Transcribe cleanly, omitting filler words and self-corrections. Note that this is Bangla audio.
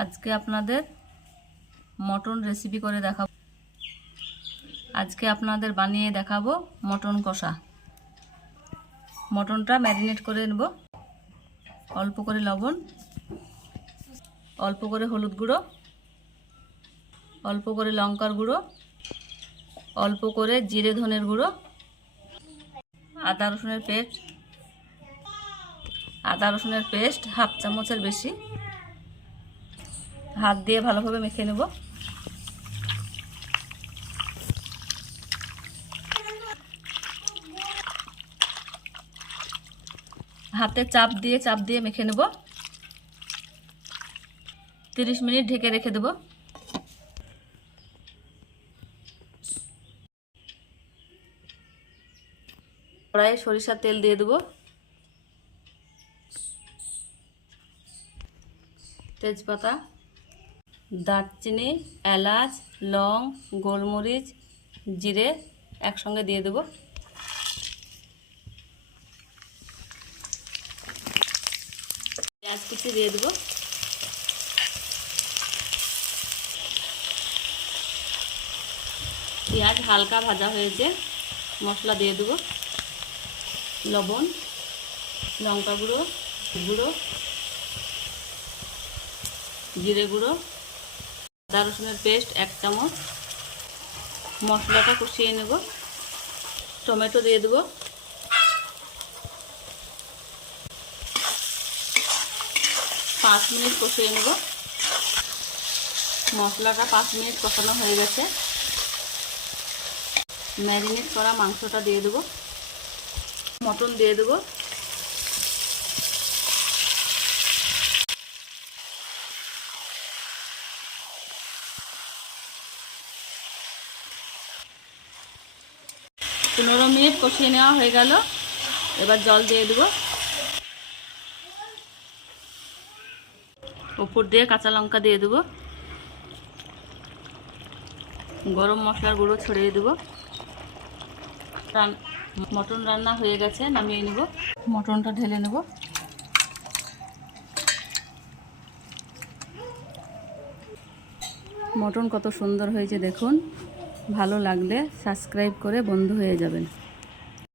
আজকে আপনাদের মটন রেসিপি করে দেখাবো। আজকে আপনাদের বানিয়ে দেখাবো মটন কষা। মটনটা ম্যারিনেট করে নেব। অল্প করে লবণ, অল্প করে হলুদ গুঁড়ো, অল্প করে লঙ্কার গুঁড়ো, অল্প করে জিরে ধনের গুঁড়ো, আদা রসুনের পেস্ট হাফ চামচের বেশি। হাত দিয়ে ভালোভাবে মেখে নেব। হাতে চাপ দিয়ে মেখে নেব। 30 মিনিট ঢেকে রেখে দেব। কড়াইয়ে সরিষার তেল দিয়ে দেব। তেজপাতা, দারচিনি, এলাচ, লং, গোলমরিচ, জিরে একসঙ্গে দিয়ে দেব। পেঁয়াজ কুচি দিয়ে দেব। পেঁয়াজ হালকা ভাজা হয়েছে, মশলা দিয়ে দেব। লবণ, লঙ্কা গুঁড়ো, জিরে গুঁড়ো, আদা রসুনের পেস্ট 1 চামচ। মশলাটা কষিয়ে নেব। টমেটো দিয়ে দেব। পাঁচ মিনিট কষিয়ে নেব। মশলাটা 5 মিনিট কষানো হয়ে গেছে। ম্যারিনেট করা মাংসটা দিয়ে দেব। মটন দিয়ে দেব। পনেরো মিনিট কষিয়ে নেওয়া হয়ে গেল। এবার জল দিয়ে দেব। উপর দিয়ে কাঁচা লঙ্কা দিয়ে দেব। গরম মশলার গুঁড়ো ছড়িয়ে দেব। মটন রান্না হয়ে গেছে, নামিয়ে নেব। মটনটা ঢেলে নেব। মটন কত সুন্দর হয়েছে দেখুন। ভালো লাগলে সাবস্ক্রাইব করে বন্ধু হয়ে যাবেন।